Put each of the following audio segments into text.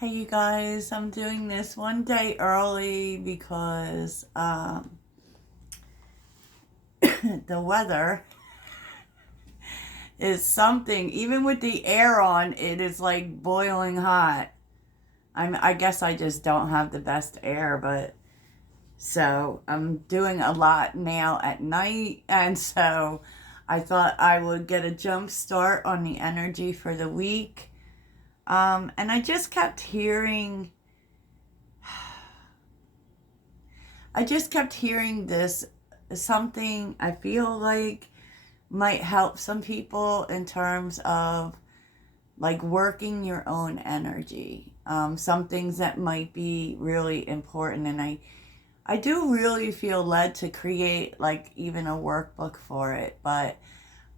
Hey you guys, I'm doing this one day early because the weather is something. Even with the air on, it is like boiling hot. I guess I just don't have the best air, but so I'm doing a lot now at night, and so I thought I would get a jump start on the energy for the week. And I just kept hearing this something I feel like might help some people in terms of like working your own energy. Some things that might be really important, and I do really feel led to create like even a workbook for it. But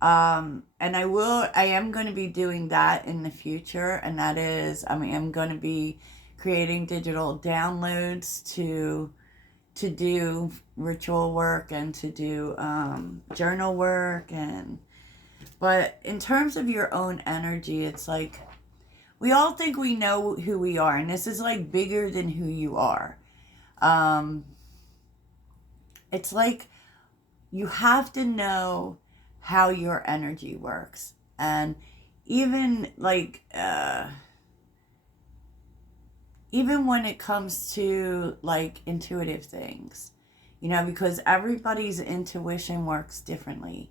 and I am going to be doing that in the future, and that is, I'm going to be creating digital downloads to do ritual work and to do journal work. And but in terms of your own energy, it's like we all think we know who we are, and this is like bigger than who you are. um it's like you have to know how your energy works. And even like even when it comes to like intuitive things, because everybody's intuition works differently.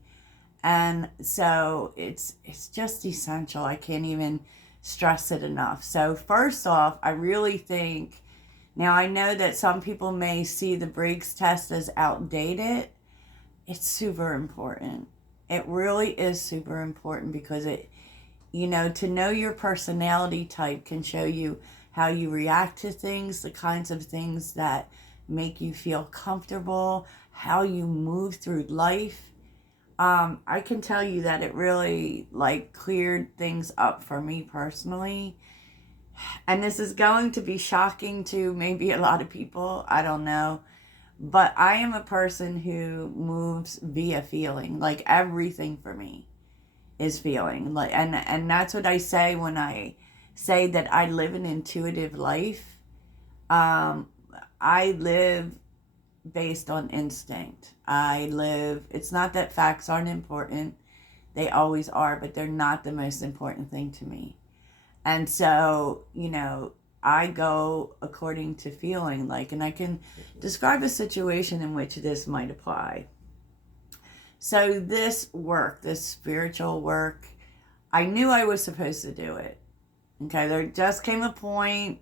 And so it's just essential. I can't even stress it enough. So first off, I really think, now I know that some people may see the Briggs test as outdated. It's super important. It really is super important because to know your personality type can show you how you react to things, the kinds of things that make you feel comfortable, how you move through life. I can tell you that it really like cleared things up for me personally. And this is going to be shocking to maybe a lot of people. I don't know. But I am a person who moves via feeling. Like everything for me is feeling. Like and that's what I say when I say that I live an intuitive life. Um I live based on instinct. It's not that facts aren't important. They always are, but they're not the most important thing to me. And so, I go according to feeling like, and I can describe a situation in which this might apply. So, this spiritual work, I knew I was supposed to do it. Okay, there just came a point.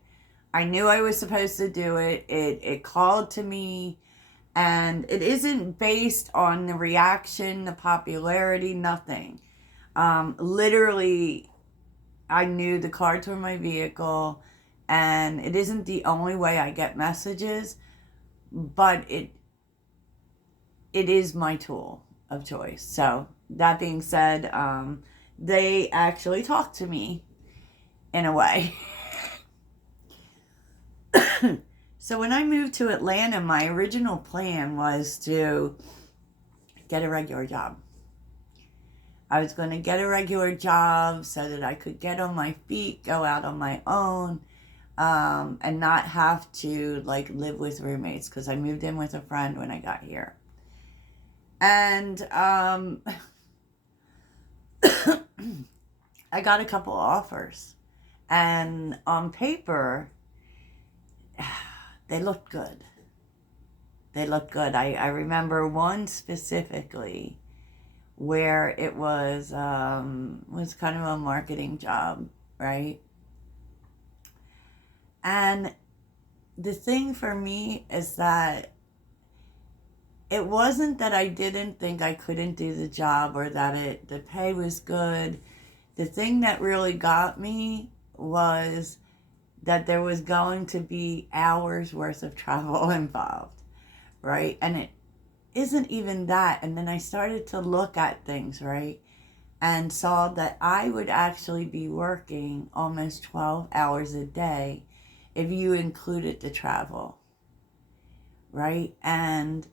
I knew I was supposed to do it. It called to me, and it isn't based on the reaction, the popularity, nothing. Literally, I knew the cards were my vehicle, and it isn't the only way I get messages, but it is my tool of choice. So that being said, they actually talk to me in a way. So when I moved to Atlanta, my original plan was to get a regular job. I was going to get a regular job so that I could get on my feet, go out on my own, and not have to like live with roommates, because I moved in with a friend when I got here. And I got a couple offers, and on paper, they looked good. They looked good. I remember one specifically where it was kind of a marketing job, right? And the thing for me is that it wasn't that I didn't think I couldn't do the job or that the pay was good. The thing that really got me was that there was going to be hours worth of travel involved, right? And it isn't even that. And then I started to look at things, right? And saw that I would actually be working almost 12 hours a day if you included the travel, right? And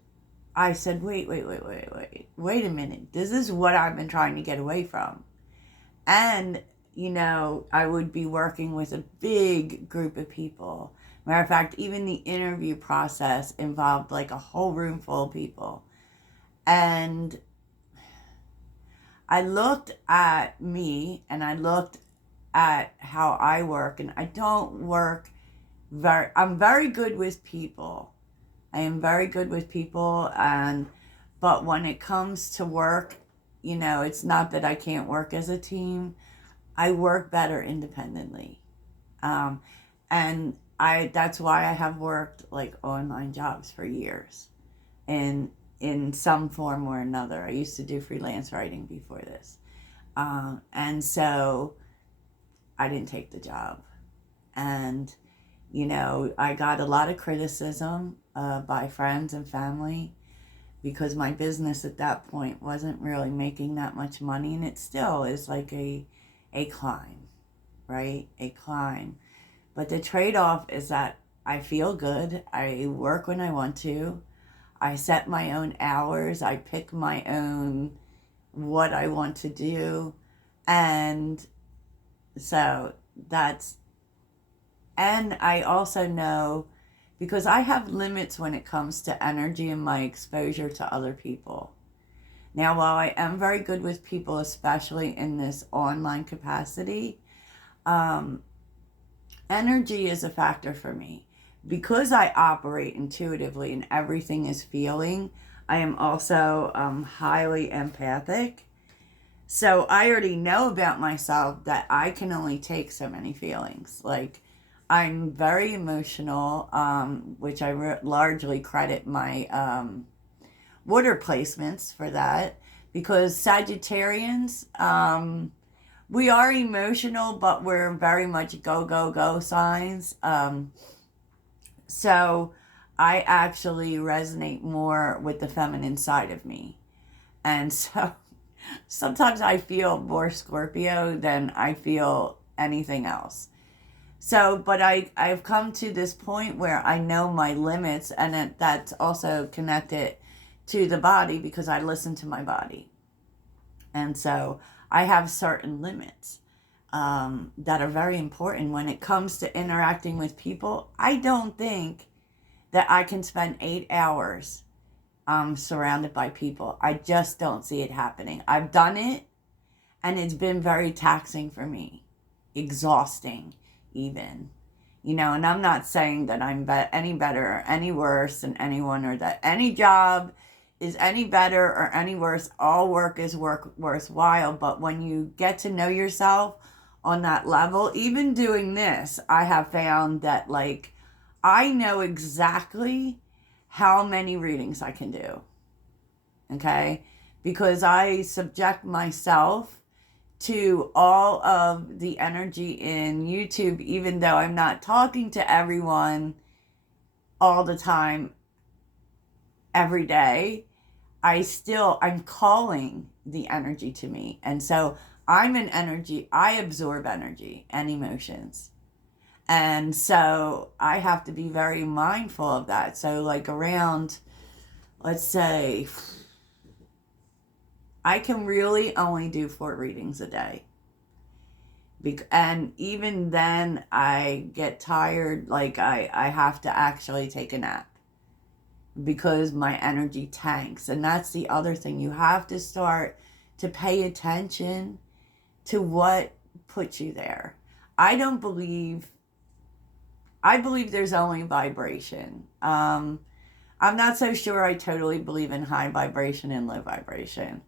I said, wait a minute. This is what I've been trying to get away from. And, I would be working with a big group of people. Matter of fact, even the interview process involved like a whole room full of people. And I looked at me and I looked at how I work, and I don't work I'm very good with people. I am very good with people, but when it comes to work, it's not that I can't work as a team. I work better independently. Um, and that's why I have worked like online jobs for years in some form or another. I used to do freelance writing before this. And so I didn't take the job. And, I got a lot of criticism by friends and family because my business at that point wasn't really making that much money. And it still is like a climb, right? A climb. But the trade-off is that I feel good. I work when I want to. I set my own hours. I pick my own what I want to do. And so and I also know, because I have limits when it comes to energy and my exposure to other people. Now, while I am very good with people, especially in this online capacity, energy is a factor for me. Because I operate intuitively and everything is feeling, I am also highly empathic. So I already know about myself that I can only take so many feelings. Like, I'm very emotional, which I largely credit my water placements for that, because Sagittarians, we are emotional, but we're very much go, go, go signs. So I actually resonate more with the feminine side of me. And so sometimes I feel more Scorpio than I feel anything else. So, but I've come to this point where I know my limits, and that's also connected to the body because I listen to my body. And so I have certain limits that are very important when it comes to interacting with people. I don't think that I can spend 8 hours surrounded by people. I just don't see it happening. I've done it, and it's been very taxing for me, exhausting even. And I'm not saying that I'm any better or any worse than anyone, or that any job is any better or any worse. All work is worthwhile. But when you get to know yourself on that level, even doing this, I have found that like I know exactly how many readings I can do. Okay? Because I subject myself to all of the energy in YouTube, even though I'm not talking to everyone all the time, every day. I'm calling the energy to me. And so I'm an energy, I absorb energy and emotions. And so I have to be very mindful of that. So like around, let's say, I can really only do 4 readings a day. And even then I get tired, like I have to actually take a nap because my energy tanks. And that's the other thing. You have to start to pay attention to what puts you there. I believe there's only vibration. I'm not so sure I totally believe in high vibration and low vibration.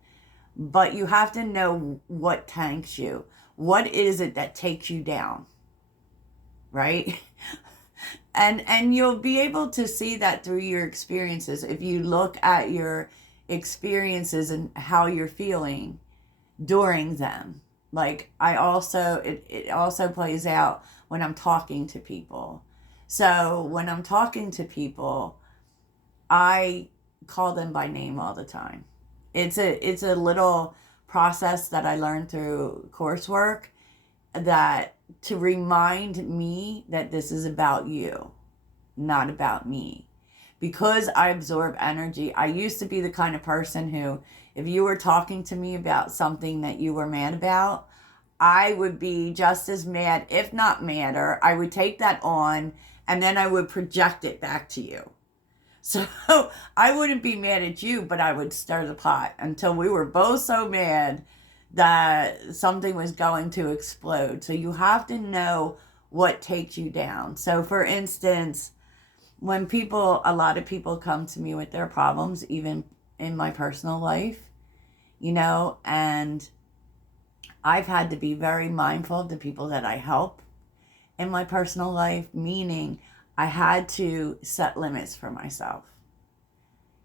But you have to know what tanks you. What is it that takes you down? Right? And you'll be able to see that through your experiences. If you look at your experiences and how you're feeling during them. Like it also plays out when I'm talking to people. So when I'm talking to people, I call them by name all the time. It's a little process that I learned through coursework, that to remind me that this is about you, not about me. Because I absorb energy, I used to be the kind of person who, if you were talking to me about something that you were mad about, I would be just as mad, if not madder. I would take that on and then I would project it back to you. So I wouldn't be mad at you, but I would stir the pot until we were both so mad that something was going to explode. So you have to know what takes you down. So for instance, when a lot of people come to me with their problems, even in my personal life, and I've had to be very mindful of the people that I help in my personal life, meaning I had to set limits for myself.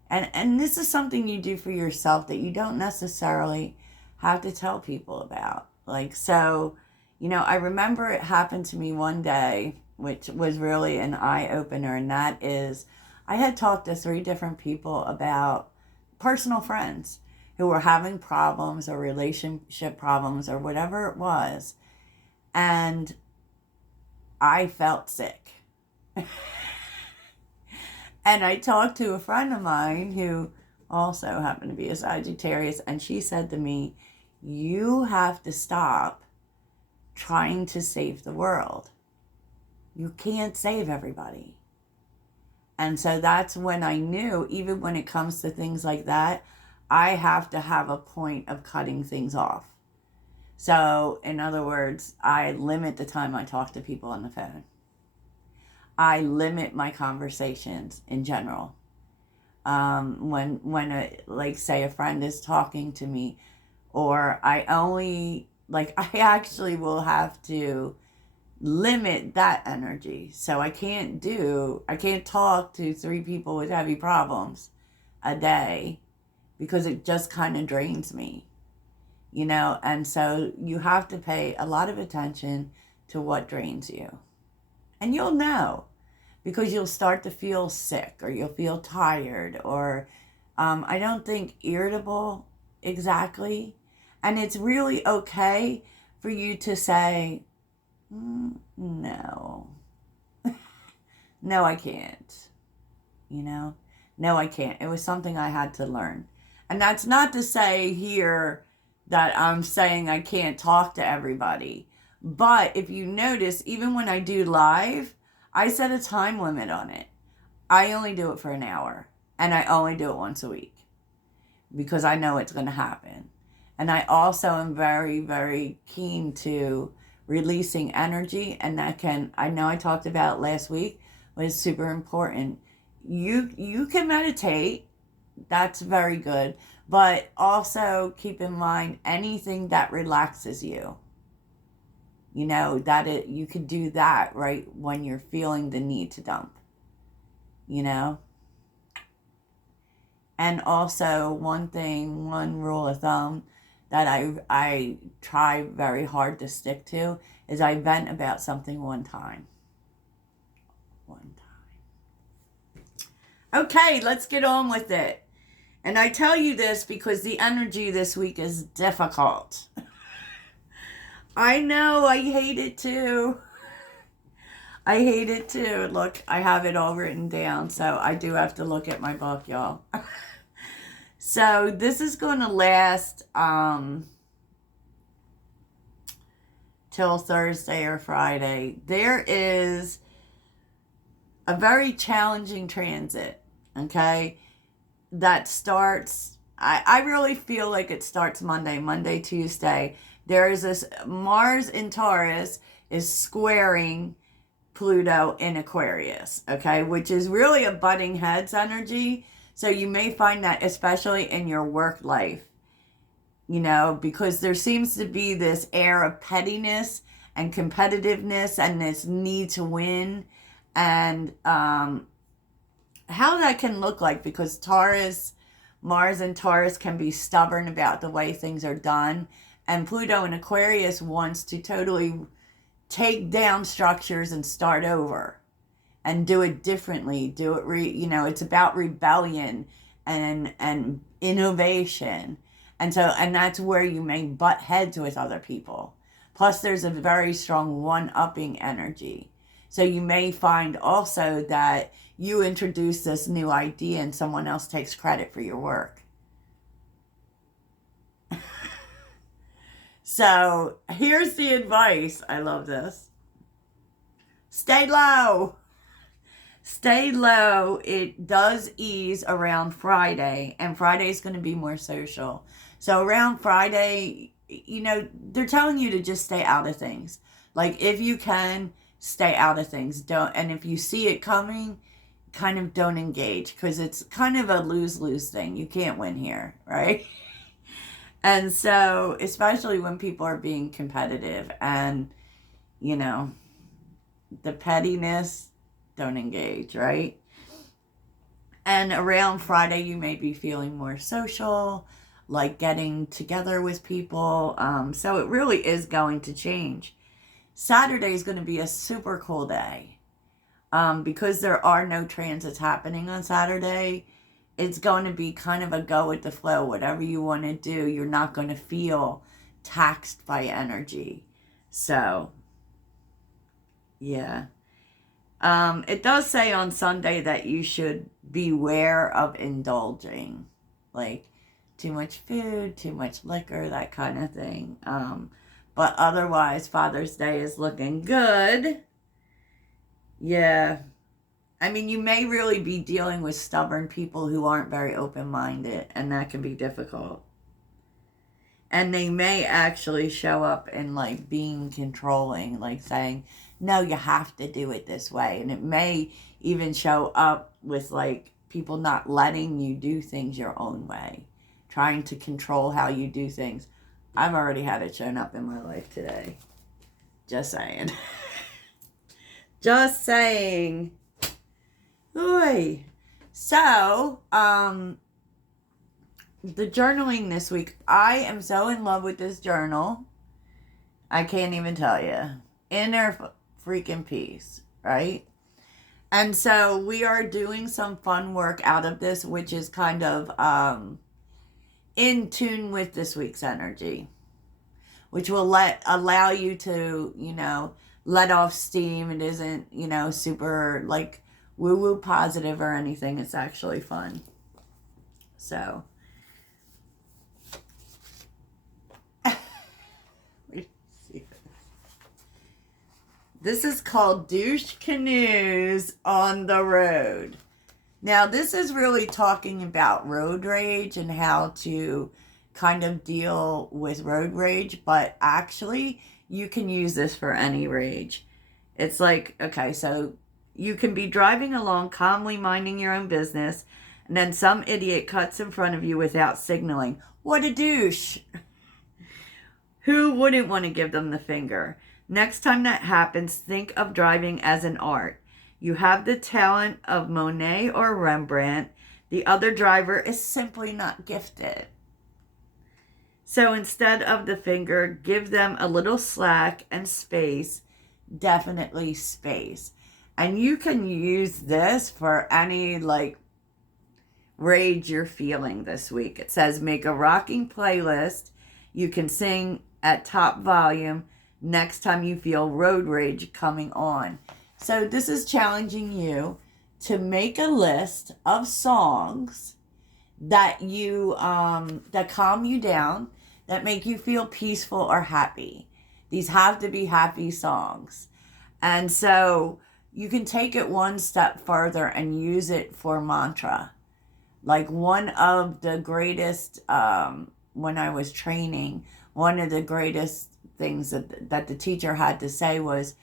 And this is something you do for yourself that you don't necessarily have to tell people about. I remember it happened to me one day, which was really an eye-opener, and that is I had talked to 3 different people about personal friends who were having problems or relationship problems or whatever it was, and I felt sick. And I talked to a friend of mine who also happened to be a Sagittarius, and she said to me, you have to stop trying to save the world. You can't save everybody. And so that's when I knew, even when it comes to things like that, I have to have a point of cutting things off. So, in other words, I limit the time I talk to people on the phone. I limit my conversations in general. Say a friend is talking to me, or I actually will have to limit that energy. So I can't talk to 3 people with heavy problems a day because it just kind of drains me, and so you have to pay a lot of attention to what drains you. And you'll know, because you'll start to feel sick, or you'll feel tired, or I don't think irritable exactly. And it's really okay for you to say, no, no, I can't, no, I can't. It was something I had to learn. And that's not to say here that I'm saying I can't talk to everybody. But if you notice, even when I do live, I set a time limit on it. I only do it for an hour, and I only do it once a week because I know it's going to happen. And I also am very, very keen to releasing energy, and I know I talked about it last week, but it's super important. You can meditate. That's very good. But also keep in mind anything that relaxes you. You could do that right when you're feeling the need to dump. And also one rule of thumb that I try very hard to stick to is I vent about something one time. Okay, let's get on with it. And I tell you this because the energy this week is difficult. I know, I hate it too. Look, I have it all written down, so I do have to look at my book, y'all. So this is going to last till Thursday or Friday. There is a very challenging transit, okay, that starts, I really feel like it starts Monday, Tuesday. There is this Mars in Taurus is squaring Pluto in Aquarius, okay, which is really a butting heads energy. So you may find that especially in your work life, because there seems to be this air of pettiness and competitiveness and this need to win. And how that can look like, because Mars and Taurus can be stubborn about the way things are done. And Pluto in Aquarius wants to totally take down structures and start over and do it differently. It's about rebellion and innovation. And that's where you may butt heads with other people. Plus there's a very strong one-upping energy. So you may find also that you introduce this new idea and someone else takes credit for your work. So here's the advice. I love this. Stay low. Stay low. It does ease around Friday, and Friday is going to be more social. So around Friday, they're telling you to just stay out of things. Like, if you can, stay out of things. Don't, and if you see it coming, kind of don't engage, because it's kind of a lose-lose thing. You can't win here, right? And so, especially when people are being competitive and, the pettiness, don't engage, right? And around Friday, you may be feeling more social, like getting together with people. So it really is going to change. Saturday is going to be a super cool day. Because there are no transits happening on Saturday, it's going to be kind of a go with the flow. Whatever you want to do, you're not going to feel taxed by energy. So, yeah. It does say on Sunday that you should beware of indulging. Like, too much food, too much liquor, that kind of thing. But otherwise, Father's Day is looking good. Yeah. I mean, you may really be dealing with stubborn people who aren't very open-minded, and that can be difficult. And they may actually show up in, like, being controlling, like saying, no, you have to do it this way. And it may even show up with, like, people not letting you do things your own way, trying to control how you do things. I've already had it shown up in my life today. Just saying. Just saying. Oy. So, the journaling this week, I am so in love with this journal. I can't even tell you. Inner freaking peace, right? And so we are doing some fun work out of this, which is kind of in tune with this week's energy, which will allow you to, let off steam. It isn't, super like woo-woo positive or anything. It's actually fun. So, this is called Douche Canoes on the Road. Now, this is really talking about road rage and how to kind of deal with road rage, but actually, you can use this for any rage. It's like, okay, so you can be driving along, calmly minding your own business, and then some idiot cuts in front of you without signaling. What a douche! Who wouldn't want to give them the finger? Next time that happens, think of driving as an art. You have the talent of Monet or Rembrandt. The other driver is simply not gifted. So instead of the finger, give them a little slack and space. Definitely space. And you can use this for any, like, rage you're feeling this week. It says, make a rocking playlist. You can sing at top volume next time you feel road rage coming on. So this is challenging you to make a list of songs that you that calm you down, that make you feel peaceful or happy. These have to be happy songs. And so you can take it one step further and use it for mantra. Like, one of the greatest, when I was training, one of the greatest things that the teacher had to say was,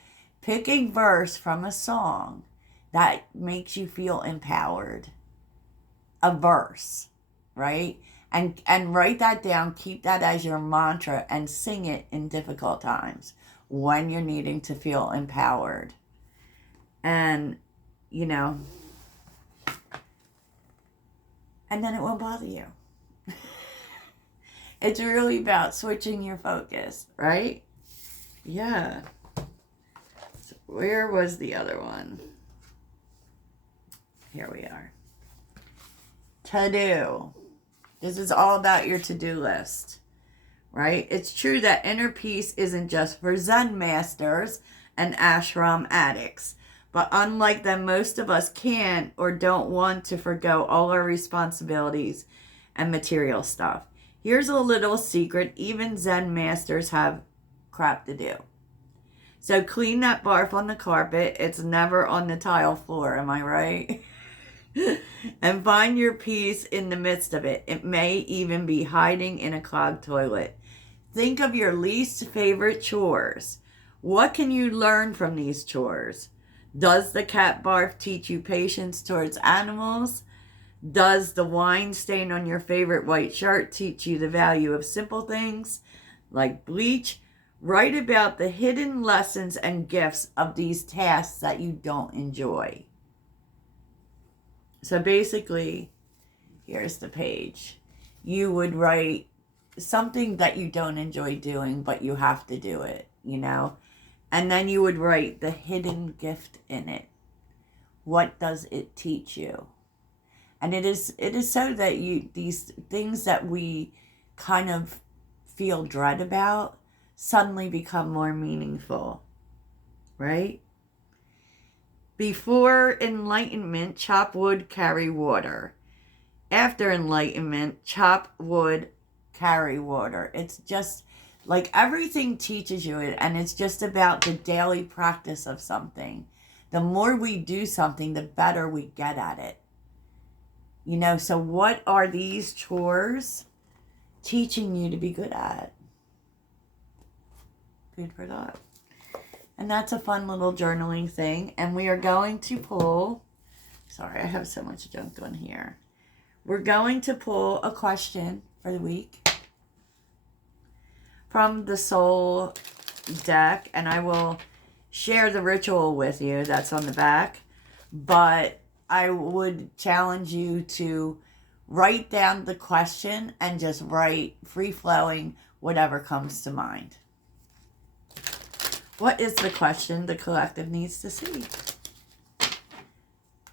pick a verse from a song that makes you feel empowered. A verse, right? And write that down, keep that as your mantra, and sing it in difficult times when you're needing to feel empowered. And, and then it won't bother you. It's really about switching your focus, right? Yeah. So where was the other one? Here we are. To-do. This is all about your to-do list, right? It's true that inner peace isn't just for Zen masters and ashram addicts. But unlike them, most of us can't or don't want to forgo all our responsibilities and material stuff. Here's a little secret. Even Zen masters have crap to do. So clean that barf on the carpet. It's never on the tile floor. Am I right? And find your peace in the midst of it. It may even be hiding in a clogged toilet. Think of your least favorite chores. What can you learn from these chores? Does the cat barf teach you patience towards animals? Does the wine stain on your favorite white shirt teach you the value of simple things like bleach? Write about the hidden lessons and gifts of these tasks that you don't enjoy. So basically, here's the page. You would write something that you don't enjoy doing, but you have to do it, you know? And then you would write the hidden gift in it. What does it teach you? And it is so that these things that we kind of feel dread about suddenly become more meaningful, right? Before enlightenment, chop wood, carry water. After enlightenment, chop wood, carry water. It's just like everything teaches you it, and it's just about the daily practice of something. The more we do something, the better we get at it. You know, so what are these chores teaching you to be good at? Food for thought. And that's a fun little journaling thing. And we are going to pull, sorry, I have so much junk on here. We're going to pull a question for the week from the Soul deck. And I will share the ritual with you that's on the back. But I would challenge you to write down the question and just write free-flowing whatever comes to mind. What is the question the collective needs to see?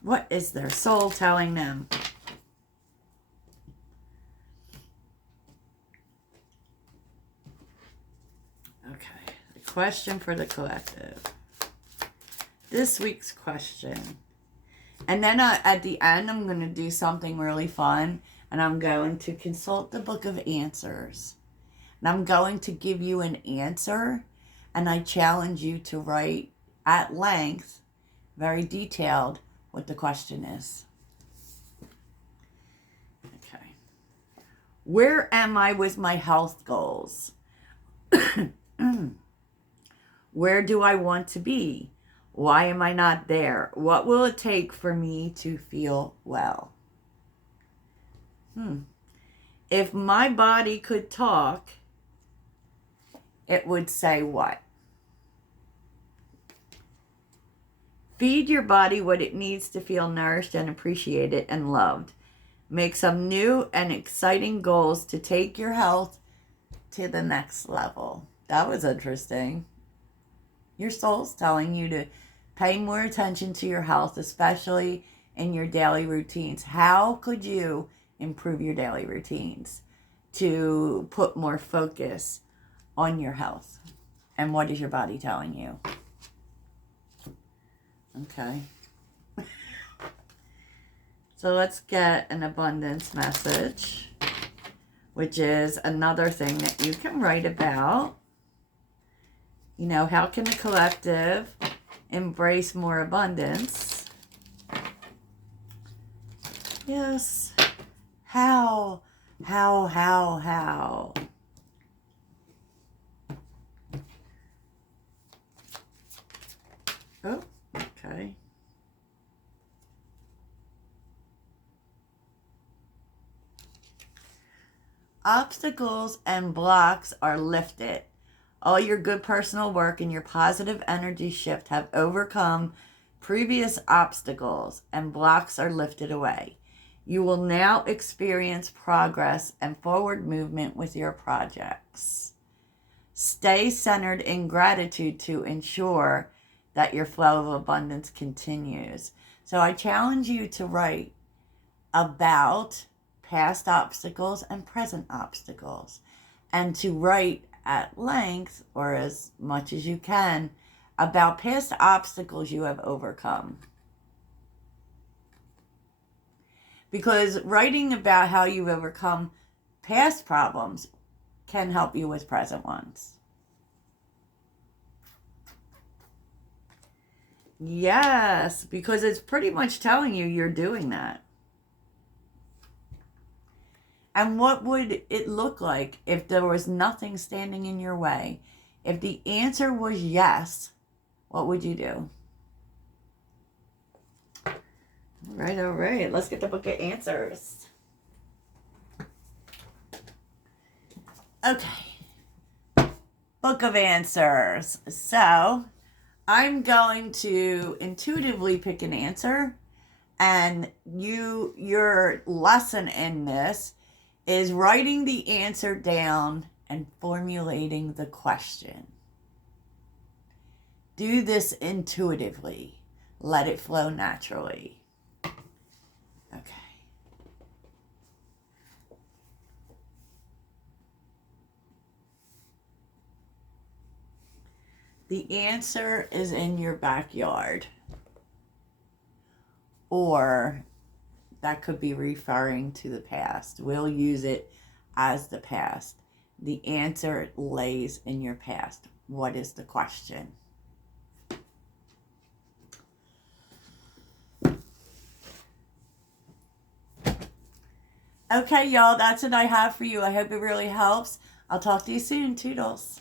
What is their soul telling them? Okay, the question for the collective. This week's question. And then at the end, I'm going to do something really fun. And I'm going to consult the Book of Answers. And I'm going to give you an answer. And I challenge you to write at length, very detailed, what the question is. Okay. Where am I with my health goals? Where do I want to be? Why am I not there? What will it take for me to feel well? If my body could talk, it would say what? Feed your body what it needs to feel nourished and appreciated and loved. Make some new and exciting goals to take your health to the next level. That was interesting. Your soul's telling you to pay more attention to your health, especially in your daily routines. How could you improve your daily routines to put more focus on your health? And what is your body telling you? Okay. So let's get an abundance message, which is another thing that you can write about. You know, how can the collective embrace more abundance? Yes. How? Oh, okay. Obstacles and blocks are lifted. All your good personal work and your positive energy shift have overcome previous obstacles, and blocks are lifted away. You will now experience progress and forward movement with your projects. Stay centered in gratitude to ensure that your flow of abundance continues. So I challenge you to write about past obstacles and present obstacles, and to write at length, or as much as you can, about past obstacles you have overcome. Because writing about how you've overcome past problems can help you with present ones. Yes, because it's pretty much telling you you're doing that. And what would it look like if there was nothing standing in your way? If the answer was yes, what would you do? All right. Let's get the book of answers. Okay. Book of answers. So, I'm going to intuitively pick an answer, and your lesson in this is writing the answer down and formulating the question. Do this intuitively. Let it flow naturally. Okay. The answer is in your backyard. Or that could be referring to the past. We'll use it as the past. The answer lays in your past. What is the question? Okay, y'all, that's what I have for you. I hope it really helps. I'll talk to you soon. Toodles.